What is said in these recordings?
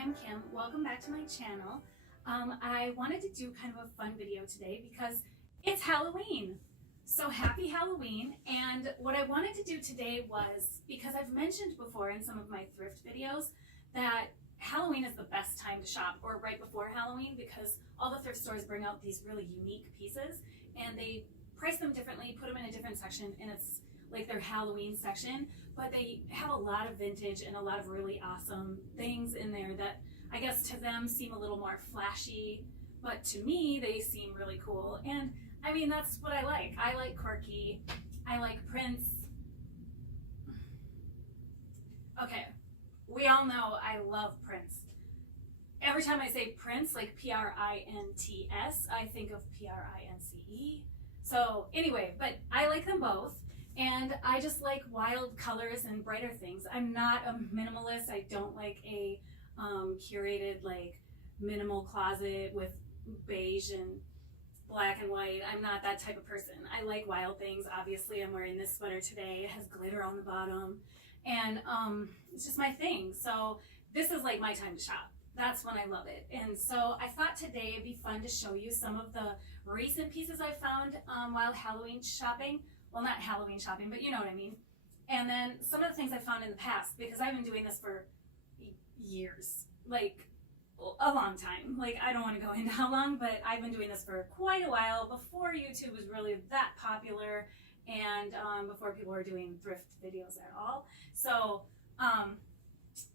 I'm Kim. Welcome back to my channel. I wanted to do kind of a fun video today because it's Halloween. So happy Halloween. And what I wanted to do today was, because I've mentioned before in some of my thrift videos that Halloween is the best time to shop, or right before Halloween, because all the thrift stores bring out these really unique pieces and they price them differently, put them in a different section, and it's like their Halloween section, but they have a lot of vintage and a lot of really awesome things in there that I guess to them seem a little more flashy, but to me they seem really cool. And I mean, that's what I like. I like quirky, I like prints. Okay, we all know I love prints. Every time I say prints, like P-R-I-N-T-S, I think of P-R-I-N-C-E. So anyway, but I like them both. And I just like wild colors and brighter things. I'm not a minimalist. I don't like a curated like minimal closet with beige and black and white. I'm not that type of person. I like wild things. Obviously, I'm wearing this sweater today. It has glitter on the bottom. And it's just my thing. So this is like my time to shop. That's when I love it. And so I thought today it'd be fun to show you some of the recent pieces I found while Halloween shopping. Well, not Halloween shopping, but you know what I mean. And then some of the things I found in the past, because I've been doing this for years, like a long time. Like, I don't want to go into how long, but I've been doing this for quite a while, before YouTube was really that popular, and before people were doing thrift videos at all. So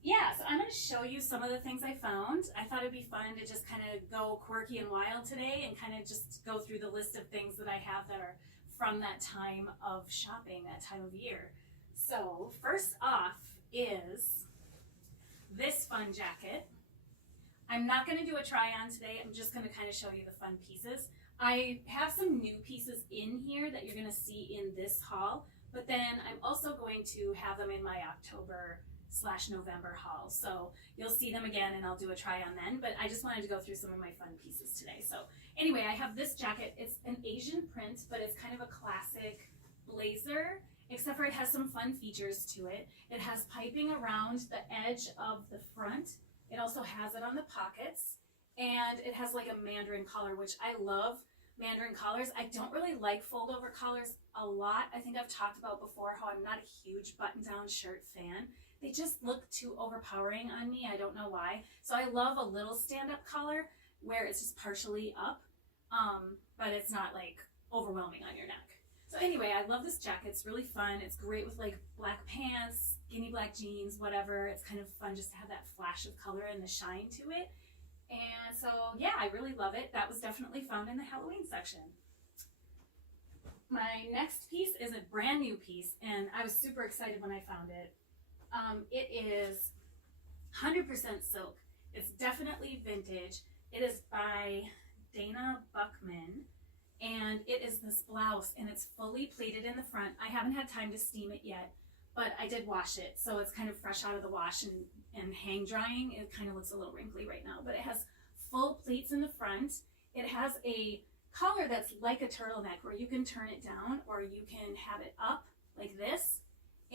yeah, so I'm going to show you some of the things I found. I thought it'd be fun to just kind of go quirky and wild today and kind of just go through the list of things that I have that are from that time of shopping, that time of year. So first off is this fun jacket. I'm not going to do a try on today. I'm just going to kind of show you the fun pieces. I have some new pieces in here that you're going to see in this haul, but then I'm also going to have them in my October/November haul. So you'll see them again and I'll do a try on then, but I just wanted to go through some of my fun pieces today. So anyway, I have this jacket. It's an Asian print, but it's kind of a classic blazer, except for it has some fun features to it. It has piping around the edge of the front. It also has it on the pockets, and it has like a mandarin collar, which I love mandarin collars. I don't really like fold over collars a lot. I think I've talked about before how I'm not a huge button down shirt fan. They just look too overpowering on me. I don't know why. So I love a little stand-up collar where it's just partially up, but it's not like overwhelming on your neck. So anyway, I love this jacket. It's really fun. It's great with like black pants, skinny black jeans, whatever. It's kind of fun just to have that flash of color and the shine to it. And so yeah, I really love it. That was definitely found in the Halloween section. My next piece is a brand new piece, and I was super excited when I found it. It is 100% silk. It's definitely vintage. It is by Dana Buckman, and it is this blouse, and it's fully pleated in the front. I haven't had time to steam it yet, but I did wash it, so it's kind of fresh out of the wash and hang drying. It kind of looks a little wrinkly right now, but it has full pleats in the front. It has a collar that's like a turtleneck where you can turn it down or you can have it up like this,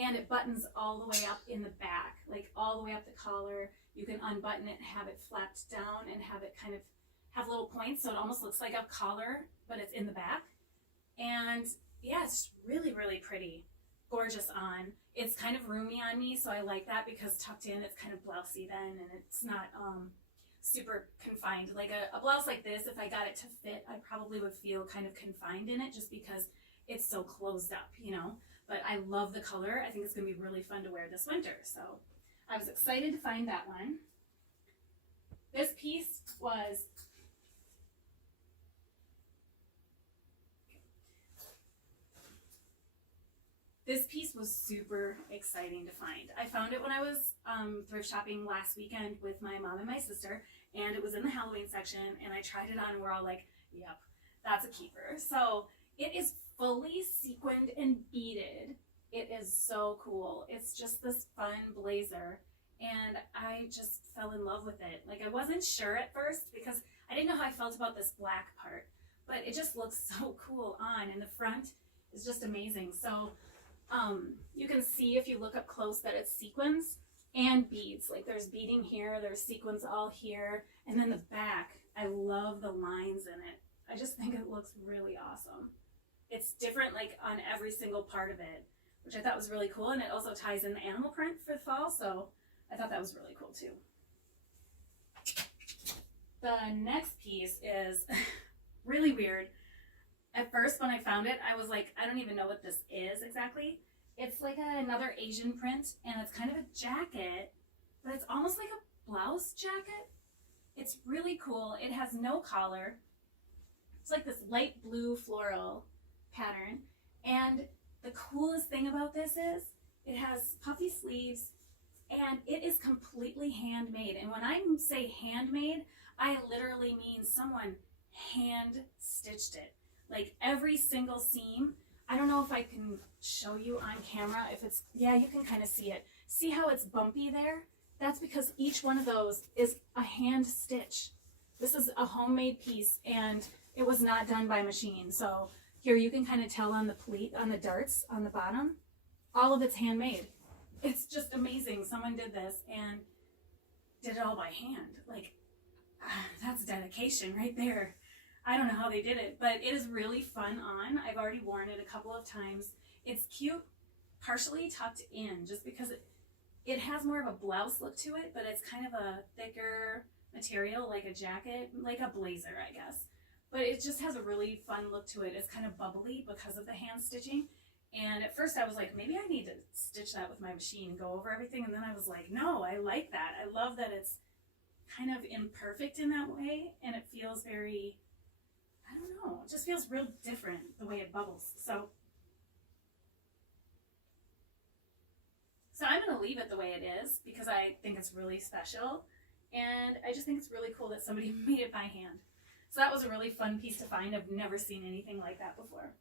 and it buttons all the way up in the back, like all the way up the collar. You can unbutton it and have it flapped down and have it kind of have little points, so it almost looks like a collar, but it's in the back. And yeah, it's really, really pretty. Gorgeous on. It's kind of roomy on me, so I like that because tucked in, it's kind of blousey then, and it's not super confined. Like a blouse like this, if I got it to fit, I probably would feel kind of confined in it just because it's so closed up, you know. But I love the color. I think it's going to be really fun to wear this winter. So I was excited to find that one. This piece was super exciting to find. I found it when I was thrift shopping last weekend with my mom and my sister, and it was in the Halloween section, and I tried it on, and we're all like, yep, that's a keeper. So it is fully sequined and beaded. It is so cool. It's just this fun blazer, and I just fell in love with it. Like, I wasn't sure at first because I didn't know how I felt about this black part, but it just looks so cool on, and the front is just amazing. So you can see if you look up close that it's sequins, and beads. Like there's beading here, there's sequins all here, and then the back, I love the lines in it. I just think it looks really awesome. It's different like on every single part of it, which I thought was really cool, and it also ties in the animal print for the fall, so I thought that was really cool too. The next piece is really weird. At first when I found it, I was like, I don't even know what this is exactly. It's like another Asian print, and it's kind of a jacket, but it's almost like a blouse jacket. It's really cool. It has no collar. It's like this light blue floral pattern, and the coolest thing about this is it has puffy sleeves, and it is completely handmade. And when I say handmade, I literally mean someone hand stitched it. Like every single seam. I don't know if I can show you on camera if it's, yeah, you can kind of see it. See how it's bumpy there? That's because each one of those is a hand stitch. This is a homemade piece, and it was not done by machine. So here you can kind of tell on the pleat, on the darts on the bottom, all of it's handmade. It's just amazing. Someone did this and did it all by hand. Like, that's dedication right there. I don't know how they did it, but it is really fun on. I've already worn it a couple of times. It's cute, partially tucked in, just because it has more of a blouse look to it, but it's kind of a thicker material, like a jacket, like a blazer, I guess. But it just has a really fun look to it. It's kind of bubbly because of the hand stitching. And at first I was like, maybe I need to stitch that with my machine, go over everything. And then I was like, no, I like that. I love that it's kind of imperfect in that way. And it feels very, I don't know, it just feels real different the way it bubbles. So I'm going to leave it the way it is because I think it's really special. And I just think it's really cool that somebody made it by hand. So that was a really fun piece to find. I've never seen anything like that before.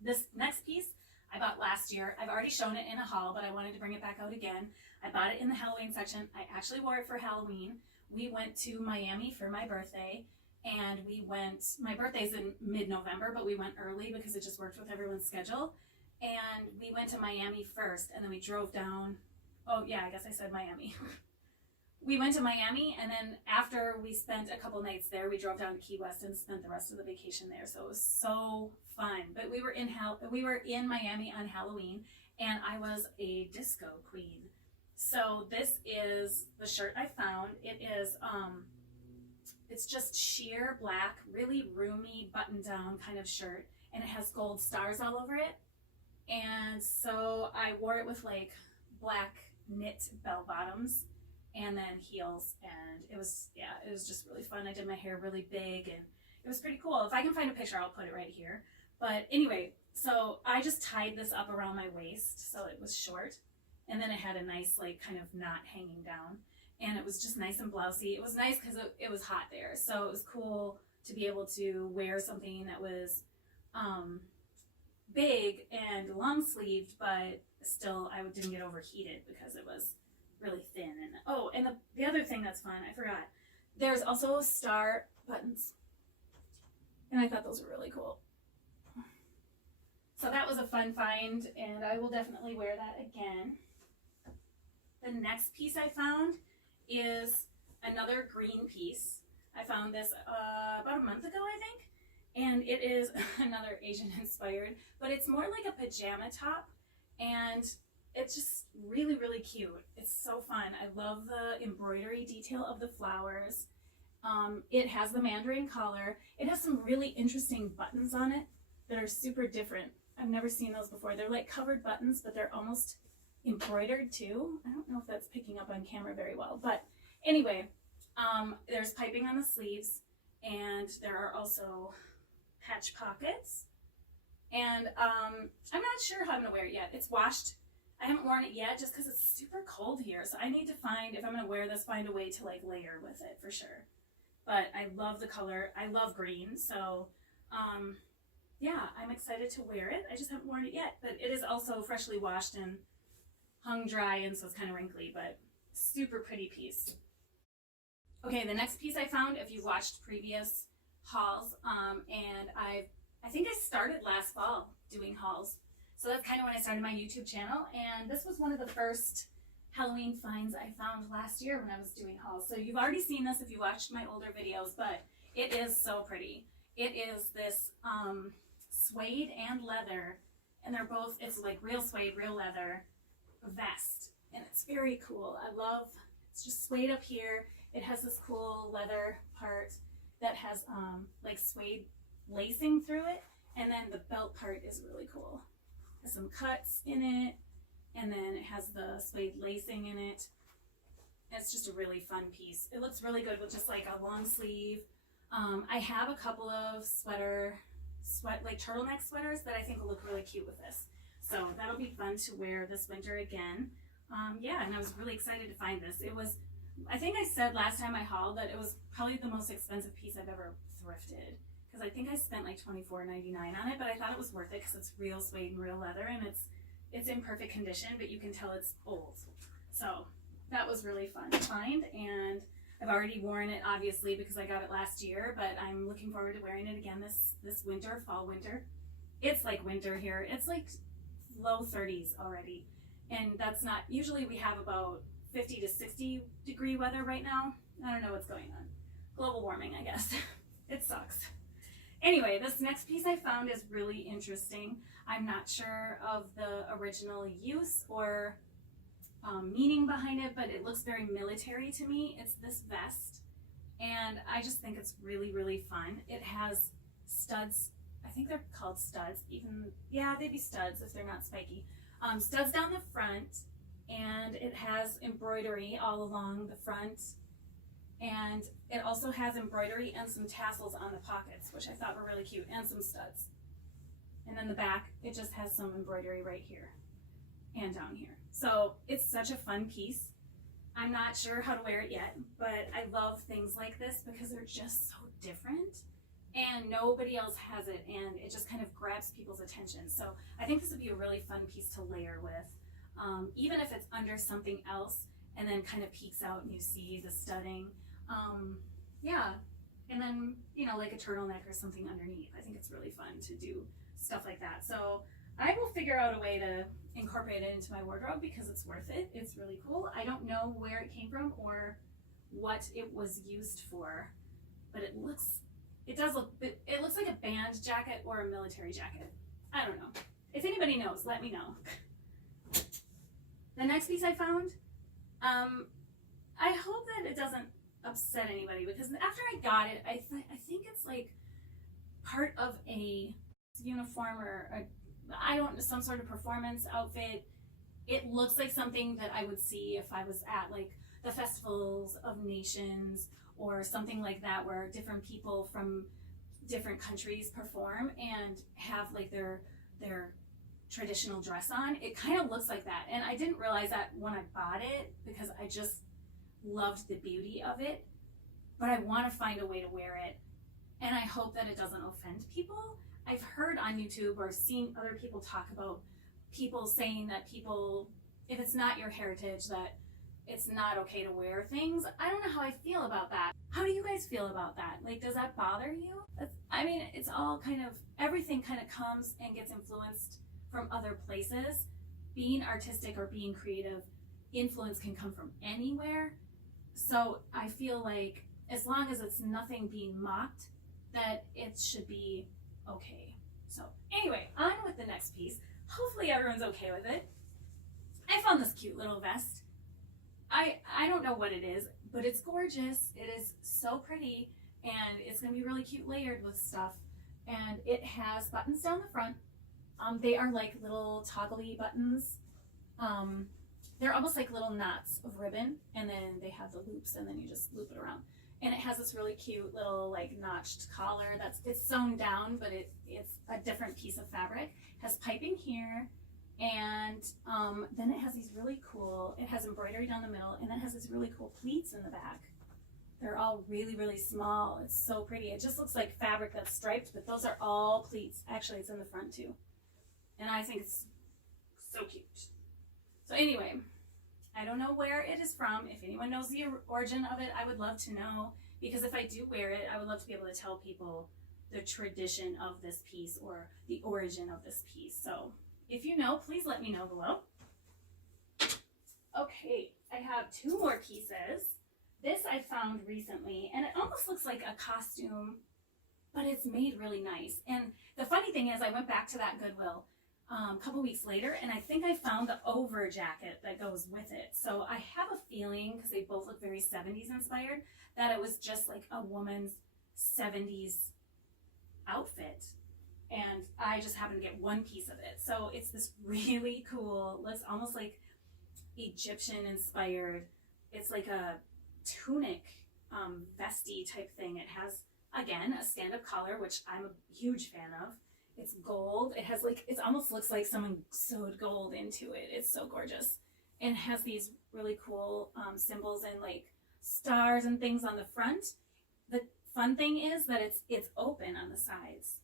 This next piece I bought last year. I've already shown it in a haul, but I wanted to bring it back out again. I bought it in the Halloween section. I actually wore it for Halloween. We went to Miami for my birthday, and my birthday's in mid-November, but we went early because it just worked with everyone's schedule. And we went to Miami first, and then we drove down. Oh yeah, I guess I said Miami. We went to Miami, and then after we spent a couple nights there, we drove down to Key West and spent the rest of the vacation there. So it was so fun. But we were in Miami on Halloween, and I was a disco queen. So this is the shirt I found. It is it's just sheer black, really roomy button-down kind of shirt, and it has gold stars all over it. And so I wore it with like black knit bell bottoms and then heels, and it was just really fun. I did my hair really big, and it was pretty cool. If I can find a picture, I'll put it right here. But anyway, so I just tied this up around my waist so it was short, and then it had a nice like kind of knot hanging down, and it was just nice and blousy. It was nice because it was hot there, so it was cool to be able to wear something that was big and long sleeved, but still I didn't get overheated because it was really thin. And oh, and the other thing that's fun, I forgot, there's also star buttons, and I thought those were really cool. So that was a fun find, and I will definitely wear that again. The next piece I found is another green piece. I found this about a month ago, I think, and it is another Asian inspired, but it's more like a pajama top, and it's just really, really cute. It's so fun. I love the embroidery detail of the flowers. It has the mandarin collar. It has some really interesting buttons on it that are super different. I've never seen those before. They're like covered buttons, but they're almost embroidered too. I don't know if that's picking up on camera very well, but anyway, there's piping on the sleeves, and there are also patch pockets. And I'm not sure how I'm gonna wear it yet. It's washed. I haven't worn it yet just because it's super cold here, so I need to find, if I'm gonna wear this, find a way to like layer with it for sure. But I love the color. I love green, so yeah, I'm excited to wear it. I just haven't worn it yet, but it is also freshly washed and hung dry, and so it's kind of wrinkly, but super pretty piece. Okay, the next piece I found, if you've watched previous hauls, and I think I started last fall doing hauls. So that's kind of when I started my YouTube channel, and this was one of the first Halloween finds I found last year when I was doing hauls. So you've already seen this if you watched my older videos, but it is so pretty. It is this suede and leather, and they're both, it's like real suede, real leather vest, and it's very cool. I love, it's just suede up here. It has this cool leather part that has like suede lacing through it, and then the belt part is really cool. Has some cuts in it, and then it has the suede lacing in it. It's just a really fun piece. It looks really good with just like a long sleeve. I have a couple of like turtleneck sweaters that I think will look really cute with this. So that'll be fun to wear this winter again. Yeah, and I was really excited to find this. It was, I think I said last time I hauled that it was probably the most expensive piece I've ever thrifted, because I think I spent like $24.99 on it, but I thought it was worth it because it's real suede and real leather, and it's in perfect condition, but you can tell it's old. So that was really fun to find, and I've already worn it obviously because I got it last year, but I'm looking forward to wearing it again this winter, fall winter. It's like winter here. It's like low 30s already, and that's not, usually we have about 50 to 60 degree weather right now. I don't know what's going on. Global warming, I guess. It sucks. Anyway, this next piece I found is really interesting. I'm not sure of the original use or meaning behind it, but it looks very military to me. It's this vest, and I just think it's really, really fun. It has studs. I think they're called studs. Even, yeah, they'd be studs if they're not spiky. Studs down the front, and it has embroidery all along the front, and it also has embroidery and some tassels on the pockets, which I thought were really cute, and some studs. And then the back, it just has some embroidery right here and down here. So it's such a fun piece. I'm not sure how to wear it yet, but I love things like this because they're just so different and nobody else has it, and it just kind of grabs people's attention. So I think this would be a really fun piece to layer with, even if it's under something else and then kind of peeks out and you see the studding. Yeah, and then, you know, like a turtleneck or something underneath. I think it's really fun to do stuff like that. So I will figure out a way to incorporate it into my wardrobe because it's worth it. It's really cool. I don't know where it came from or what it was used for, but it looks like a band jacket or a military jacket. I don't know. If anybody knows, let me know. The next piece I found, I hope that it doesn't upset anybody, because after I got it, I think it's like part of a uniform or some sort of performance outfit. It looks like something that I would see if I was at like the festivals of nations or something like that, where different people from different countries perform and have like their traditional dress on. It kind of looks like that, and I didn't realize that when I bought it because I just loved the beauty of it, but I want to find a way to wear it, and I hope that it doesn't offend people. I've heard on YouTube or seen other people talk about people saying that people, if it's not your heritage, that it's not okay to wear things. I don't know how I feel about that. How do you guys feel about that? Like, does that bother you? I mean, it's all kind of, everything kind of comes and gets influenced from other places. Being artistic or being creative, influence can come from anywhere. So I feel like as long as it's nothing being mocked, that it should be okay. So anyway, on with the next piece. Hopefully everyone's okay with it. I found this cute little vest. I don't know what it is, but it's gorgeous. It is so pretty, and it's gonna be really cute layered with stuff. And it has buttons down the front. They are like little toggly buttons. They're almost like little knots of ribbon, and then they have the loops, and then you just loop it around. And it has this really cute little like notched collar it's sewn down, but it's a different piece of fabric. It has piping here, and then it has these really cool, it has embroidery down the middle, and then it has these really cool pleats in the back. They're all really, really small. It's so pretty. It just looks like fabric that's striped, but those are all pleats. Actually, it's in the front too. And I think it's so cute. So anyway, I don't know where it is from. If anyone knows the origin of it, I would love to know, because if I do wear it, I would love to be able to tell people the tradition of this piece or the origin of this piece. So if you know, please let me know below. Okay, I have two more pieces. This I found recently, and it almost looks like a costume, but it's made really nice. And the funny thing is, I went back to that Goodwill a couple weeks later, and I think I found the over jacket that goes with it. So I have a feeling, because they both look very 70s inspired, that it was just like a woman's 70s outfit. And I just happened to get one piece of it. So it's this really cool, looks almost like Egyptian inspired. It's like a tunic vesty type thing. It has, again, a stand-up collar, which I'm a huge fan of. It's gold. It has like, it almost looks like someone sewed gold into it. It's so gorgeous. And it has these really cool symbols and like stars and things on the front. The fun thing is that it's open on the sides.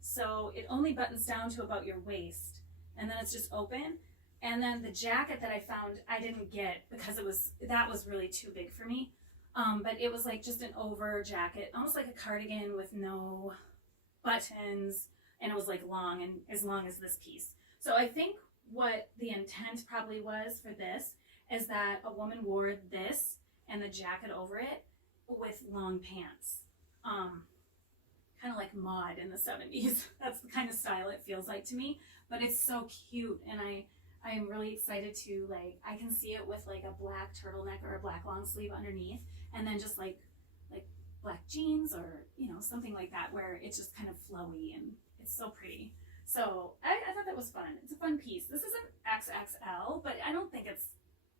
So it only buttons down to about your waist, and then it's just open. And then the jacket that I found, I didn't get because that was really too big for me. But it was like just an over jacket, almost like a cardigan with no buttons, and it was like long, and as long as this piece. So I think what the intent probably was for this is that a woman wore this and the jacket over it with long pants. Kind of like mod in the 70s. That's the kind of style it feels like to me, but it's so cute, and I'm really excited to, like, I can see it with like a black turtleneck or a black long sleeve underneath, and then just like black jeans or, you know, something like that where it's just kind of flowy and it's so pretty. So I thought that was fun. It's a fun piece. This is an XXL, but I don't think it's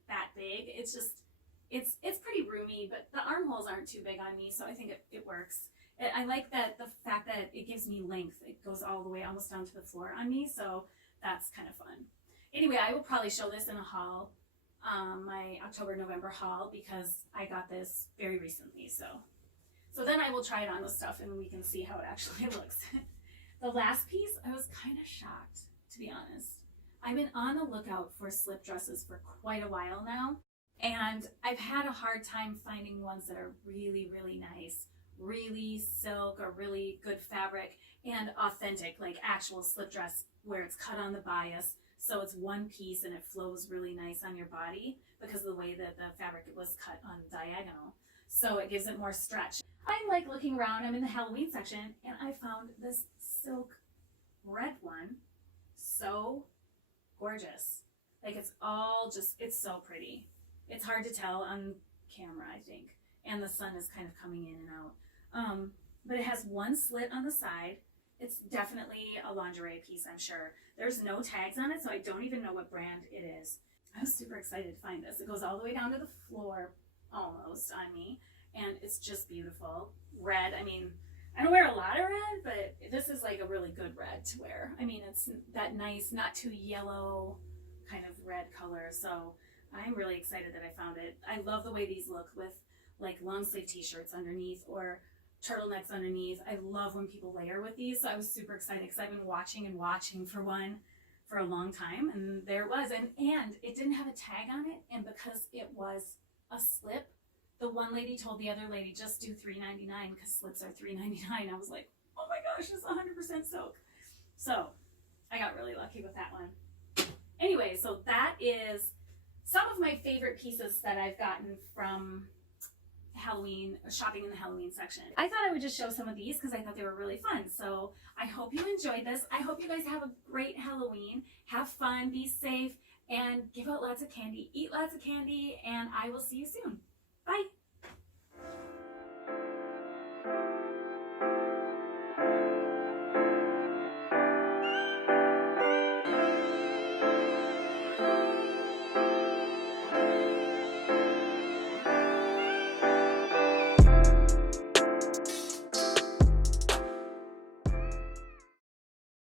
that big. It's just, it's pretty roomy, but the armholes aren't too big on me, so I think it works. I like that the fact that it gives me length. It goes all the way almost down to the floor on me, so that's kind of fun. Anyway, I will probably show this in a haul, my October-November haul, because I got this very recently. So then I will try it on with stuff and we can see how it actually looks. The last piece, I was kind of shocked, to be honest. I've been on the lookout for slip dresses for quite a while now, and I've had a hard time finding ones that are really, really nice, really silk or really good fabric and authentic, like actual slip dress where it's cut on the bias. So it's one piece and it flows really nice on your body because of the way that the fabric was cut on diagonal. So it gives it more stretch. I'm like looking around, I'm in the Halloween section, and I found this silk red one. So gorgeous. Like it's all just, it's so pretty. It's hard to tell on camera, I think. And the sun is kind of coming in and out. But it has one slit on the side. It's definitely a lingerie piece, I'm sure. There's no tags on it, so I don't even know what brand it is. I was super excited to find this. It goes all the way down to the floor, almost, on me, and it's just beautiful. Red, I mean, I don't wear a lot of red, but this is like a really good red to wear. I mean, it's that nice, not too yellow kind of red color, so I'm really excited that I found it. I love the way these look with like long sleeve t-shirts underneath or turtlenecks underneath. I love when people layer with these, so I was super excited because I've been watching and watching for one for a long time, and there it was, and it didn't have a tag on it, and because it was a slip, the one lady told the other lady, just do $3.99 because slips are $3.99. I was like, oh my gosh, it's 100% silk. So I got really lucky with that one. Anyway, so that is some of my favorite pieces that I've gotten from Halloween, shopping in the Halloween section. I thought I would just show some of these because I thought they were really fun. So I hope you enjoyed this. I hope you guys have a great Halloween. Have fun, be safe, and give out lots of candy. Eat lots of candy, and I will see you soon. Bye.